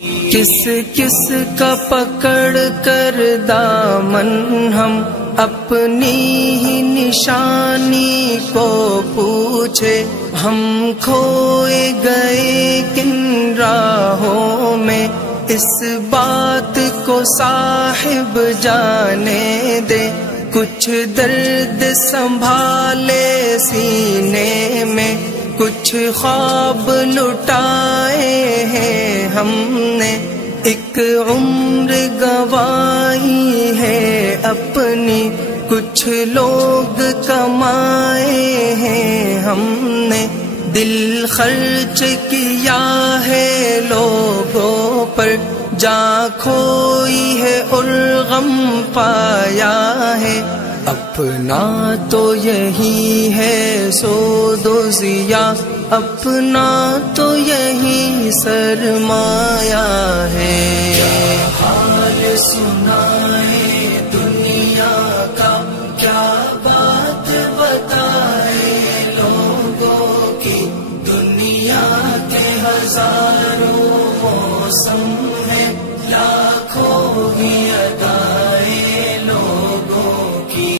کس کس کا پکڑ کر دامن ہم اپنی ہی نشانی کو پوچھے، ہم کھوئے گئے کن راہوں میں، اس بات کو صاحب جانے دے، کچھ درد سنبھالے سینے میں، کچھ خواب لٹائے ہیں ہم نے، ایک عمر گنوائی ہے اپنی، کچھ لوگ کمائے ہیں ہم نے، دل خرچ کیا ہے لوگوں پر، جاں کھوئی ہے اور غم پایا ہے، اپنا تو یہی ہے سود و ضیاء، اپنا تو یہی سرمایہ ہے، کیا حال سنائے دنیا کا، کیا بات بتائے لوگوں کی، دنیا کے ہزار